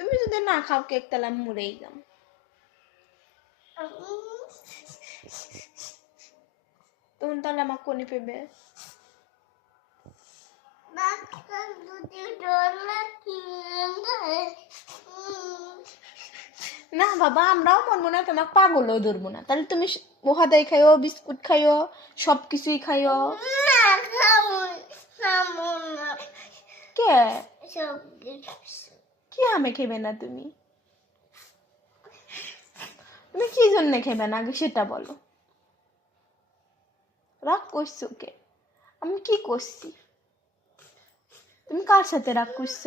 তুমি যদি না খাও কেক তাহলে আমি মরেই যাম তখন তাহলে আমার কোনি পেবে। না বাবা আমরাও মরবো না তোমাকে পাগলও ধরবো না। তাহলে তুমি ওহাদাই খাইও বিস্কুট খাইও সব কিছুই খাইও কে? কি আমি খেবে না তুমি? তুমি কি জন্য খেবে না আগে সেটা বলো। রাগ করছ কে? আমি কি করছি? তুমি কার সাথে রাগ করছ?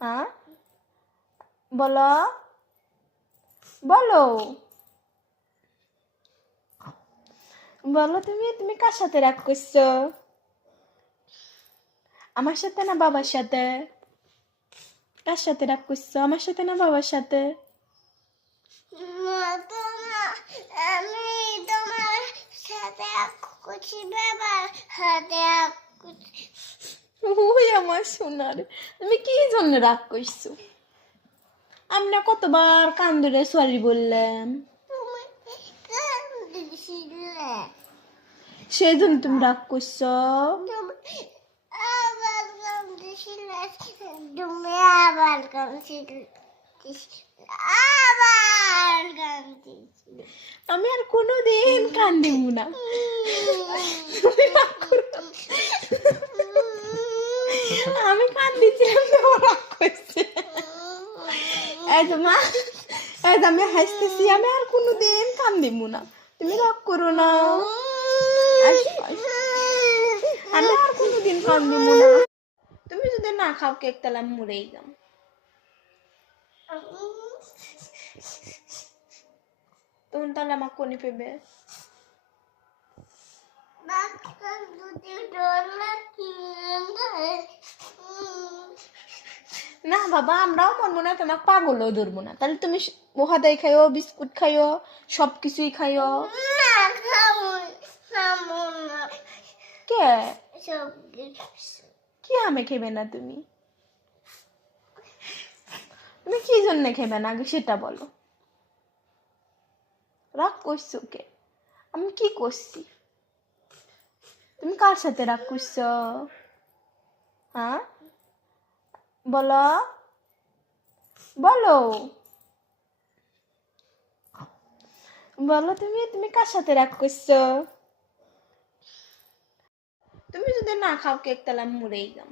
হ্যাঁ? বলো। বলো। বলো তুমি তুমি কার সাথে রাগ করছ? আমার সাথে না বাবার সাথে? কার সাথে রাগ করছ? আমার সাথে না বাবার সাথে? আমি তোমার সাথে করছি বাবার হাতে করছি। ওই আমার সোনার তুমি কি জন্য রাগ করছ? আমি না কতবার কান্দরে সরি বললাম। সেই জন্য তুমি রাগ করছ? তুমি আমি আর কোনোদিন কান্দিব না। আমি এই আমি হাসতেছি, আমি আর কোনোদিন কান্দিব না তুমি রাগ করো না। আমি আর কোনোদিন কান্দিব না তুমি যদি না খাও, কেক তাহলে আমি মরেই যাম তখন তাহলে আমার কোনি পেবে। না বাবা আমরাও মরবো না তোমাকে পাগলও ধরবো না। তাহলে তুমি ওহাদাই খাইও বিস্কুট খাইও সব কিছুই খাইও। কে? কি আমি খেবে না তুমি? তুমি কি জন্য খেবে না আগে সেটা বলো। রাগ করছ কে? আমি কি করছি? তুমি কার সাথে রাগ করছ? হ্যাঁ? বলো। বলো। বলো তুমি তুমি কার সাথে রাগ করছ? তুমি যদি না খাও, কেক তাহলে আমি মরেই যাম